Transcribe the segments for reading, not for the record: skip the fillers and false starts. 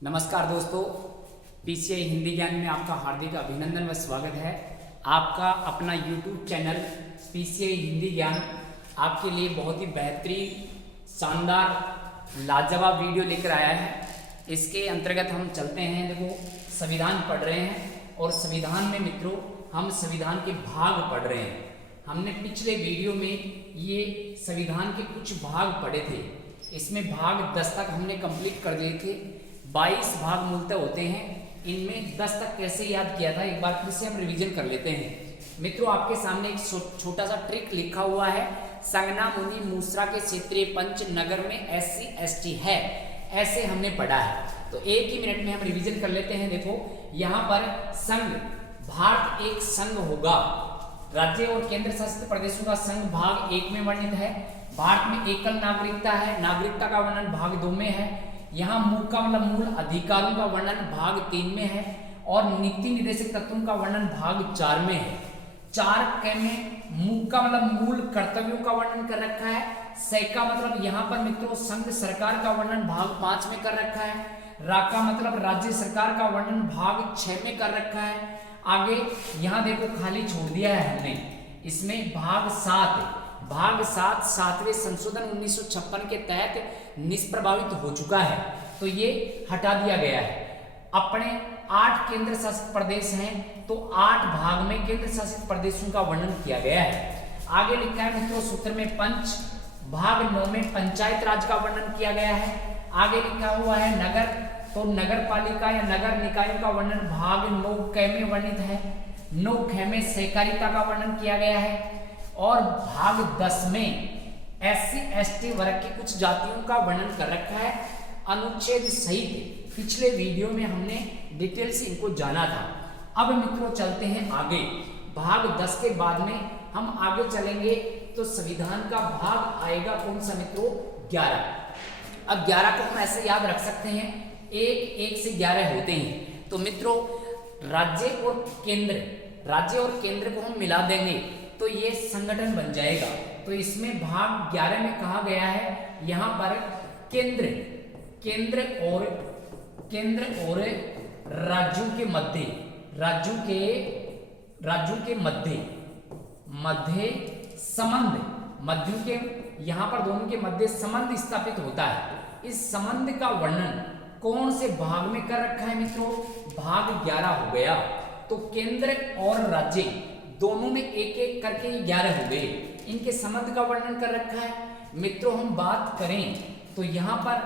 नमस्कार दोस्तों, पीसीआई हिंदी ज्ञान में आपका हार्दिक अभिनंदन व स्वागत है। आपका अपना यूट्यूब चैनल पीसीआई हिंदी ज्ञान आपके लिए बहुत ही बेहतरीन, शानदार, लाजवाब वीडियो लेकर आया है। इसके अंतर्गत हम चलते हैं। देखो, संविधान पढ़ रहे हैं और संविधान में मित्रों हम संविधान के भाग पढ़ रहे हैं। हमने पिछले वीडियो में ये संविधान के कुछ भाग पढ़े थे। इसमें भाग 10 तक हमने कंप्लीट कर दिए थे। 22 भाग मूलतः होते हैं, इनमें 10 तक कैसे याद किया था एक बार फिर से हम रिवीजन कर लेते हैं। मित्रों, आपके सामने एक छोटा सा ट्रिक लिखा हुआ है। संगना मुनि मूसरा के क्षेत्रीय पंच नगर में SC ST है, ऐसे हमने पढ़ा है। तो एक ही मिनट में हम रिवीजन कर लेते हैं। देखो, यहाँ पर संघ, भारत एक संघ होगा। राज्य और केंद्र शासित प्रदेशों का संघ भाग 1 में वर्णित है। भारत में एकल नागरिकता है, नागरिकता का वर्णन भाग 2 में है। यहाँ मूल का मतलब मूल अधिकारों का वर्णन भाग 3 में है और नीति निर्देशक तत्वों का वर्णन भाग 4 में है। 4 में मूल का मतलब मूल कर्तव्यों का वर्णन कर रखा है। सै का मतलब यहाँ पर मित्रों संघ सरकार का वर्णन भाग 5 में कर रखा है। रा का मतलब राज्य सरकार का वर्णन भाग 6 में कर रखा है। आगे यहाँ देखो खाली छोड़ दिया है हमने, इसमें भाग 7 सातवें संशोधन 1956 के तहत निष्प्रभावित हो चुका है, तो ये हटा दिया गया है। अपने 8 केंद्र शासित प्रदेश हैं, तो 8 भाग में केंद्र शासित प्रदेशों का वर्णन किया गया है। आगे लिखा है मित्रों सूत्र में पंच, भाग 9 में पंचायत राज का वर्णन किया गया है। आगे लिखा हुआ है नगर, तो नगर पालिका या नगर निकायों का वर्णन भाग 9 क में वर्णित है। 9 ख में सहकारिता का वर्णन किया गया है। और भाग 10 में SC ST वर्ग की कुछ जातियों का वर्णन कर रखा है। अनुच्छेद सहित पिछले वीडियो में हमने डिटेल से इनको जाना था। अब मित्रों चलते हैं आगे। भाग 10 के बाद में हम आगे चलेंगे तो संविधान का भाग आएगा कौन सा मित्रों? 11। अब 11 को हम ऐसे याद रख सकते हैं, 1 से 11 होते हैं। तो मित्रों राज्य और केंद्र को हम मिला देंगे तो ये संगठन बन जाएगा। तो इसमें भाग 11 में कहा गया है, यहाँ पर केंद्र और राज्यों के मध्य संबंध, मध्यों के यहाँ पर दोनों के मध्य संबंध स्थापित होता है। इस संबंध का वर्णन कौन से भाग में कर रखा है मित्रों? भाग 11 हो गया। तो केंद्र और राज्य दोनों में एक एक करके 11 हो गए। इनके संबंध का वर्णन कर रखा है। मित्रों हम बात करें तो यहाँ पर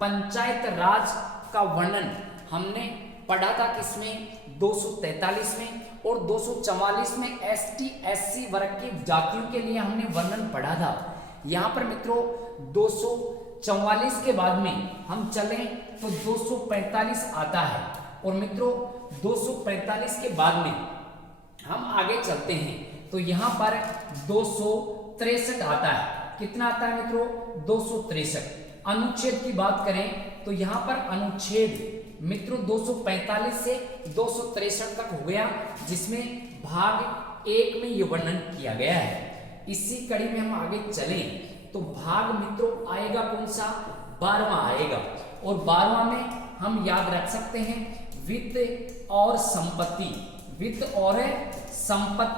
पंचायत राज का वर्णन हमने पढ़ा था किसमें? 243 में और 244 में ST SC वर्ग की जातियों के लिए हमने वर्णन पढ़ा था। यहाँ पर मित्रों 244 के बाद में हम चलें तो 245 आता है और मित्रों 245 के बाद में हम आगे चलते हैं तो यहाँ पर 263 आता है। कितना आता है मित्रों? 263। अनुच्छेद की बात करें तो यहाँ पर अनुच्छेद मित्रों 245 से 263 तक हो गया, जिसमें भाग 1 में ये वर्णन किया गया है। इसी कड़ी में हम आगे चलें तो भाग मित्रों आएगा कौन सा? 12वां आएगा। और 12वां में हम याद रख सकते हैं वित्त और संपत्ति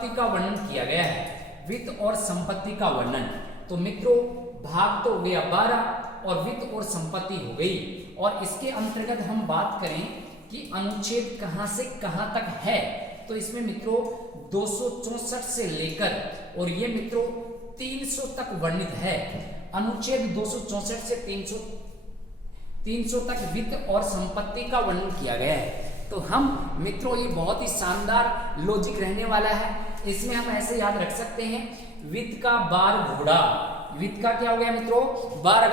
का वर्णन किया गया है। वित्त और संपत्ति का वर्णन, तो मित्रों भाग तो हो गया 12 और वित्त और संपत्ति हो गई। और इसके अंतर्गत हम बात करें कि अनुच्छेद कहां से कहां तक है, तो इसमें मित्रों 264 से लेकर और ये मित्रों 300 तक वर्णित है। अनुच्छेद 264 से 300 तक वित्त और संपत्ति का वर्णन किया गया है। तो हम मित्रों ये बहुत ही शानदार लॉजिक रहने वाला है। इसमें हम ऐसे याद रख सकते हैं वित्त का बार घोड़ा, वित्त का क्या हो गया मित्रों? बार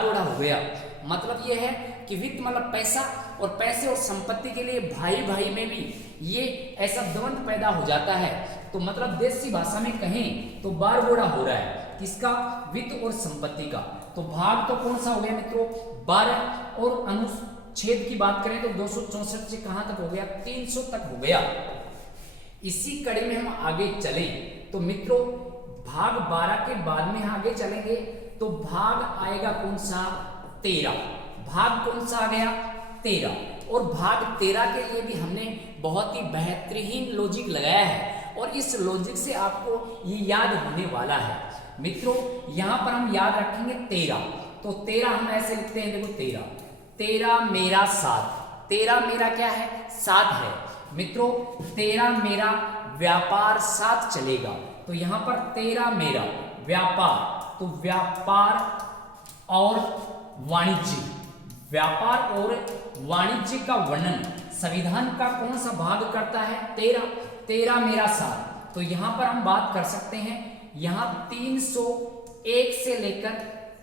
घोड़ा हो गया। मतलब ये है कि वित्त मतलब पैसा, और पैसे और संपत्ति के लिए भाई में भी ये ऐसा द्वंद पैदा हो जाता है। तो मतलब देसी भाषा में कहें तो बार घोड़ा हो रहा है किसका? वित्त और संपत्ति का। तो भाग तो कौन सा हो गया मित्रों? 12। और अनुच्छेद की बात करें तो 264 से कहां तक हो गया? 300 तक हो गया। इसी कड़ी में हम आगे चले तो मित्रों भाग 12 के बाद में आगे चलेंगे तो भाग आएगा कौन सा? 13। भाग कौन सा आ गया? 13 और भाग 13 के लिए भी हमने बहुत ही बेहतरीन लॉजिक लगाया है और इस लॉजिक से आपको ये याद होने वाला है। मित्रों यहाँ पर हम याद रखेंगे 13, तो 13 हम ऐसे लिखते हैं, देखो 13 मेरा 7, 13 मेरा क्या है 7 है। मित्रों 13 मेरा व्यापार 7 चलेगा, तो यहाँ पर 13 मेरा व्यापार, तो व्यापार और वाणिज्य, व्यापार और वाणिज्य का वर्णन संविधान का कौन सा भाग करता है 13 मेरा 7। तो यहाँ पर हम बात कर सकते हैं, यहाँ 301 से लेकर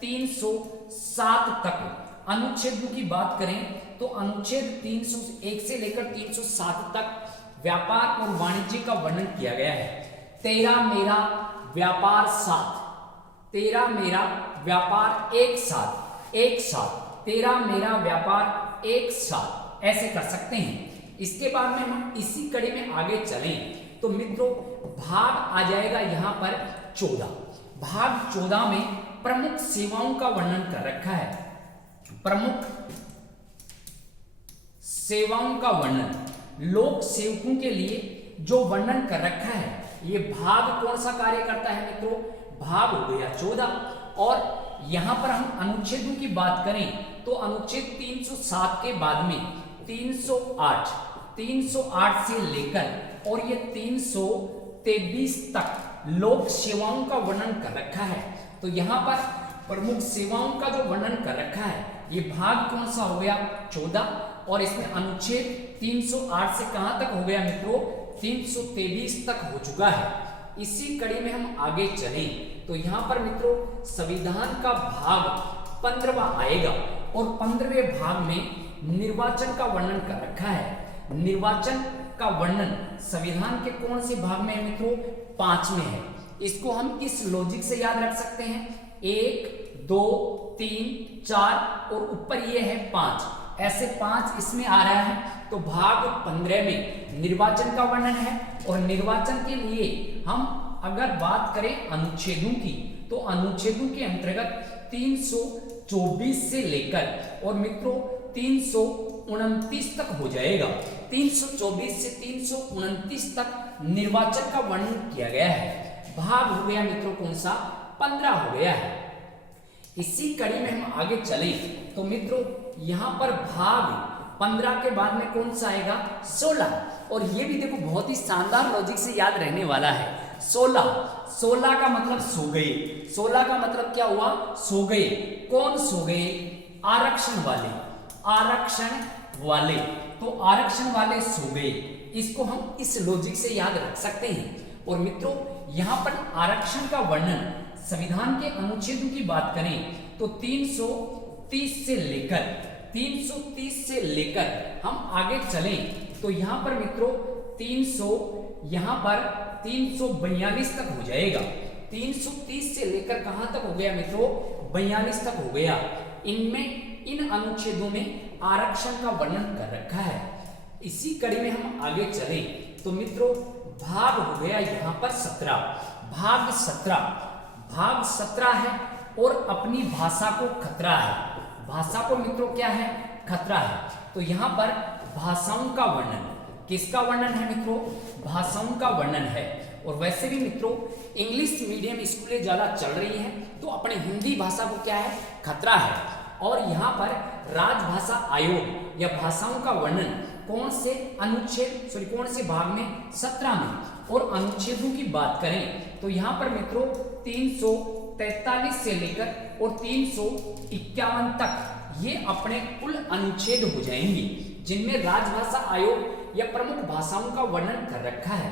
307 तक अनुच्छेदों की बात करें तो अनुच्छेद 301 से लेकर 307 तक व्यापार और वाणिज्य का वर्णन किया गया है। 13 मेरा व्यापार 7, 13 मेरा व्यापार एक साथ 13 मेरा व्यापार एक साथ, ऐसे कर सकते हैं। इसके बाद में हम इसी कड़ी में आगे चलें तो मित्रों भाग आ जाएगा यहाँ पर 14। भाग 14 में प्रमुख सेवाओं का वर्णन कर रखा है। प्रमुख सेवाओं का वर्णन, लोक सेवकों के लिए जो वर्णन कर रखा है, ये भाग कौन सा कार्य करता है मित्रों, भाग हो गया 14। और यहां पर हम अनुच्छेदों की बात करें तो अनुच्छेद 307 के बाद में 308 से लेकर और ये 323 तक लोक सेवाओं का वर्णन कर रखा है। तो यहाँ पर प्रमुख सेवाओं का जो वर्णन कर रखा है ये भाग कौन सा हो गया 14 और इसमें अनुच्छेद 308 से कहां तक हो गया मित्रों 323 तक हो चुका है। इसी कड़ी में हम आगे चलें तो यहाँ पर मित्रों संविधान का भाग 15वां आएगा और 15वें भाग में निर्वाचन का वर्णन कर रखा है। निर्वाचन का वर्णन संविधान के कौन से भाग में है मित्रों 5 में है। इसको हम इस लॉजिक से याद रख सकते हैं 1 2 3 4 और ऊपर ये है 5, ऐसे 5 इसमें आ रहा है। तो भाग 15 में निर्वाचन का वर्णन है और निर्वाचन के लिए हम अगर बात करें अनुच्छेदों की तो अनुच्छेदों के अंतर्गत 324 से लेकर और मित्रों 329 तक हो जाएगा। 324 से 329 तक निर्वाचन का वर्णन किया गया है। भाग हो गया मित्रों कौन सा 15 हो गया है। इसी कड़ी में हम आगे चलें तो मित्रों यहाँ पर भाग 15 के बाद में कौन सा आएगा 16 और ये भी देखो बहुत ही शानदार लॉजिक से याद रहने वाला है। 16 का मतलब सो गए। 16 का मतलब क्या हुआ सो गए। कौन सो गए आरक्षण वाले, आरक्षण वाले, तो आरक्षण वाले सो गए। इसको हम इस लॉजिक से याद रख सकते हैं। और मित्रों यहाँ पर आरक्षण का वर्णन संविधान के अनुच्छेदों की बात करें तो 330 से लेकर हम आगे चलें तो यहाँ पर मित्रों 342 तक हो जाएगा। 330 से लेकर कहां तक हो गया मित्रों 42 तक हो गया। इनमें इन अनुच्छेदों में आरक्षण का वर्णन कर रखा है। इसी कड़ी में हम आगे चलें तो मित्रों भाग हो गया यहाँ पर 17। भाग 17 है और अपनी भाषा को खतरा है। भाषा को मित्रों क्या है खतरा है। तो यहाँ पर भाषाओं का वर्णन, किसका वर्णन है मित्रों भाषाओं का वर्णन है। और वैसे भी मित्रों इंग्लिश मीडियम स्कूलें ज्यादा चल रही हैं तो अपने हिंदी भाषा को क्या है खतरा है। और यहाँ पर राजभाषा आयोग या भाषाओं का वर्णन कौन से भाग में 17 में। और अनुच्छेदों की बात करें तो यहाँ पर मित्रों 343 से लेकर और 351 तक ये अपने कुल अनुच्छेद हो जाएंगे जिनमें राजभाषा आयोग या प्रमुख भाषाओं का वर्णन कर रखा है।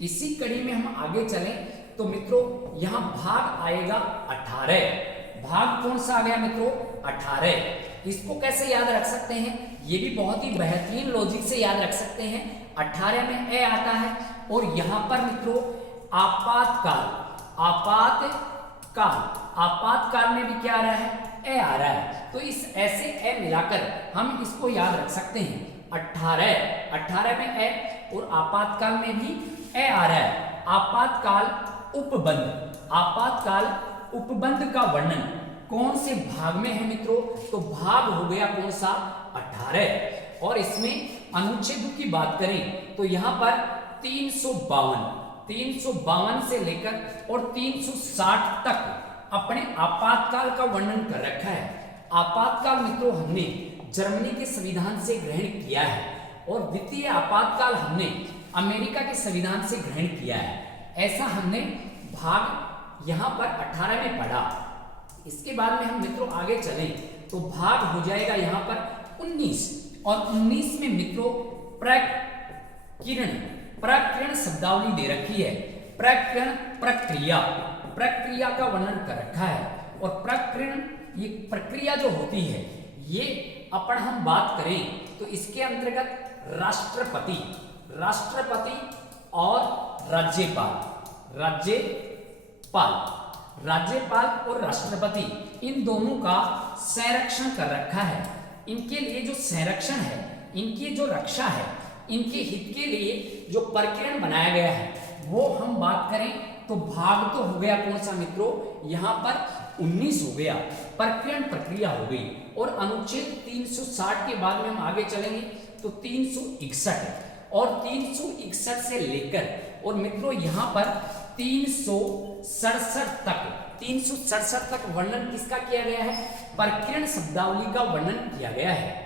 इसी कड़ी में हम आगे चलें तो मित्रों यहाँ भाग आएगा 18। भाग कौन सा आ गया मित्रों 18। इसको कैसे याद रख सकते हैं ये भी बहुत ही बेहतरीन लॉजिक से याद रख सकते हैं। 18 में ए आता है और यहाँ पर मित्रों आपातकाल में भी क्या आ रहा है ए आ रहा है। तो इस ऐसे ए मिलाकर हम इसको याद रख सकते हैं। 18 में ए और आपातकाल में भी ए आ रहा है। आपातकाल उपबंध का वर्णन कौन से भाग में है मित्रों तो भाग हो गया कौन सा 18 और इसमें अनुच्छेदों की बात करें तो यहाँ पर 352 से लेकर और 360 तक अपने आपातकाल का वर्णन कर रखा है। आपातकाल मित्रों हमने जर्मनी के संविधान से ग्रहण किया है और द्वितीय आपातकाल हमने अमेरिका के संविधान से ग्रहण किया है। ऐसा हमने भाग यहाँ पर 18 में पढ़ा। इसके बाद में हम मित्रों आगे चलें तो भाग हो जाएगा यहाँ पर 19 और 19 में मित्रों प्रकीर्ण शब्दावली दे रखी है। प्रकीर्ण प्रक्रिया का वर्णन कर रखा है और प्रकीर्ण ये प्रक्रिया जो होती है ये अपन हम बात करें तो इसके अंतर्गत राष्ट्रपति और राज्यपाल और राष्ट्रपति इन दोनों का संरक्षण कर रखा है। इनके लिए जो संरक्षण है, इनकी जो रक्षा है, इनके हित के लिए जो प्रकीर्ण बनाया गया है वो हम बात करें तो भाग तो हो गया कौन सा मित्रों, यहाँ पर 19 हो गया, प्रकीर्ण प्रक्रिया हो गई। और अनुच्छेद 360 के बाद में हम आगे चलेंगे तो 361 और 361 से लेकर और मित्रों यहाँ पर 367 तक वर्णन किसका किया गया है, प्रकीर्ण शब्दावली का वर्णन किया गया है।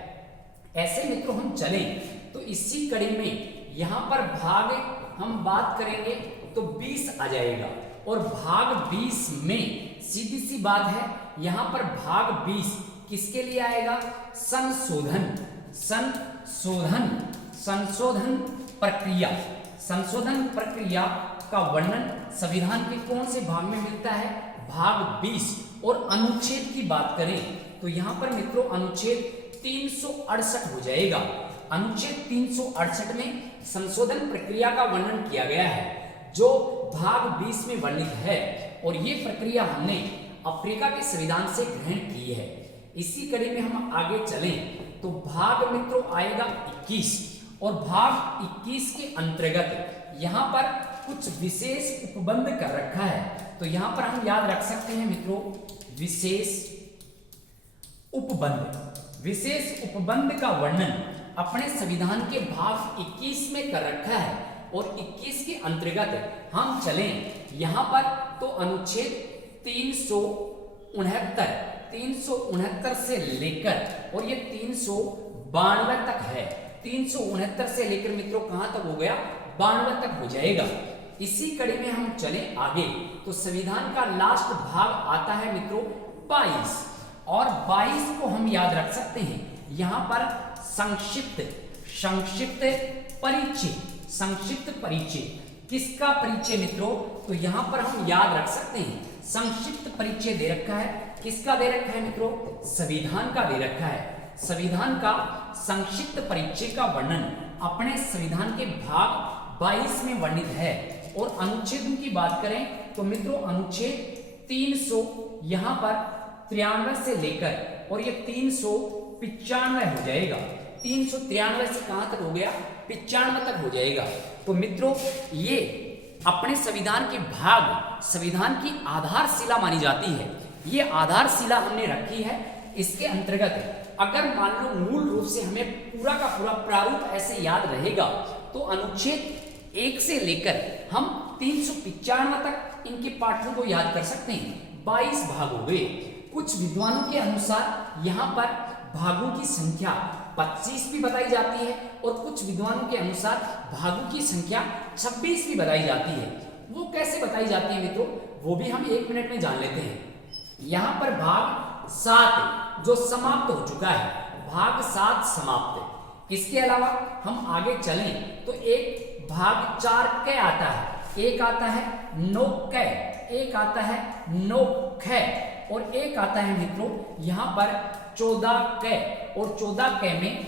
ऐसे मित्रों हम चलें तो इसी कड़ी में यहाँ पर भाग हम बात करेंगे तो 20 आ जाएगा और भाग 20 में सीधी सी बात है यहाँ पर भाग 20 किसके लिए आएगा, संशोधन प्रक्रिया का वर्णन संविधान के कौन से भाग में मिलता है, भाग 20। और अनुच्छेद की बात करें तो यहाँ पर मित्रों अनुच्छेद 368 हो जाएगा। अनुच्छेद 368 में संशोधन प्रक्रिया का वर्णन किया गया है जो भाग 20 में वर्णित है और ये प्रक्रिया हमने अफ्रीका के संविधान से ग्रहण की है। इसी कड़ी में हम आगे चलें तो भाग मित्रों आएगा 21 और भाग 21 के अंतर्गत यहाँ पर कुछ विशेष उपबंध कर रखा है। तो यहाँ पर हम याद रख सकते हैं मित्रों विशेष उपबंध का वर्णन अपने संविधान के भाग 21 में कर रखा है और 21 के अंतर्गत हम चलें यहाँ पर तो अनुच्छेद 369 से लेकर और ये 392 तक है। 369 से लेकर मित्रों कहां तक हो गया, 92 तक हो जाएगा। इसी कड़ी में हम चलें आगे तो संविधान का लास्ट भाग आता है मित्रों 22 और 22 को हम याद रख सकते हैं यहाँ पर संक्षिप्त परिचय। किसका परिचय मित्रों, तो यहाँ पर हम याद रख सकते हैं संक्षिप्त परिचय दे रखा है। किसका दे रखा है मित्रों, संविधान का दे रखा है। संविधान का संक्षिप्त परिचय का वर्णन अपने संविधान के भाग 22 में वर्णित है। और अनुच्छेदों की बात करें तो मित्रों अनुच्छेद 300 यहाँ पर 93 से लेकर और ये 395 हो जाएगा। 393 से कहां तक हो गया, 95 तक हो जाएगा। तो मित्रों ये अपने संविधान के भाग संविधान की आधारशिला मानी जाती है। ये आधारशिला हमने रखी है। इसके अंतर्गत अगर मान लो मूल रूप से हमें पूरा का पूरा प्रारूप ऐसे याद रहेगा तो अनुच्छेद 1 से लेकर हम 395 तक इनके पाठों को याद कर सकते हैं। 22 भाग हो गए। कुछ विद्वानों के अनुसार यहाँ पर भागों की संख्या 25 भी बताई जाती है और कुछ विद्वानों के अनुसार भागों की संख्या 26 भी बताई जाती है। वो कैसे बताई जाती है मित्रों, वो भी हम 1 मिनट में जान लेते हैं। यहाँ पर भाग 7 जो समाप्त हो चुका है, भाग 7 समाप्त। इसके अलावा हम आगे चलें तो एक भाग 4 कै आता है, एक आता है नौकै, एक आता है नौखै और एक आता है मित्रों यहाँ पर 14 कै। और 14 कै में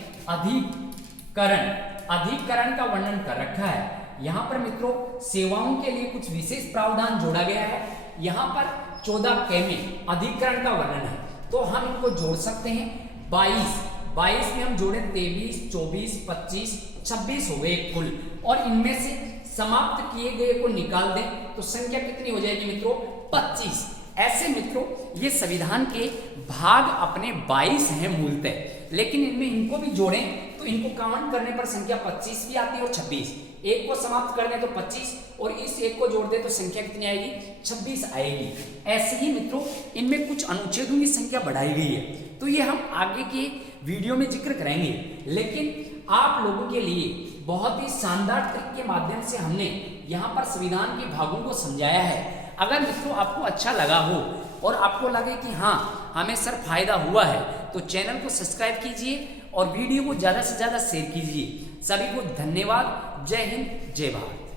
अधिकरण का वर्णन कर रखा है। यहाँ पर मित्रों सेवाओं के लिए कुछ विशेष प्रावधान जोड़ा गया है। यहाँ पर 14 कै में अधिकरण का वर्णन है तो हम इनको जोड़ सकते हैं 22 में हम जोड़े 23, 24, 25, 26 हो गए कुल। और इनमें से समाप्त किए गए को निकाल दें तो संख्या कितनी हो जाएगी मित्रों, 25। ऐसे मित्रों ये संविधान के भाग अपने 22 हैं मूलतः। लेकिन इनमें इनको भी जोड़ें तो इनको काउंट करने पर संख्या 25 भी आती है और 26। एक को समाप्त कर दें तो 25 और इस एक को जोड़ दें तो संख्या कितनी आएगी, 26 आएगी। ऐसे ही मित्रों इनमें कुछ अनुच्छेदों की संख्या बढ़ाई गई है, तो ये हम आगे के वीडियो में जिक्र करेंगे। लेकिन आप लोगों के लिए बहुत ही शानदार ट्रिक के माध्यम से हमने यहाँ पर संविधान के भागों को समझाया है। अगर मित्रों आपको अच्छा लगा हो और आपको लगे कि हाँ हमें सर फायदा हुआ है, तो चैनल को सब्सक्राइब कीजिए और वीडियो को ज़्यादा से ज़्यादा शेयर कीजिए। सभी को धन्यवाद। जय हिंद, जय भारत।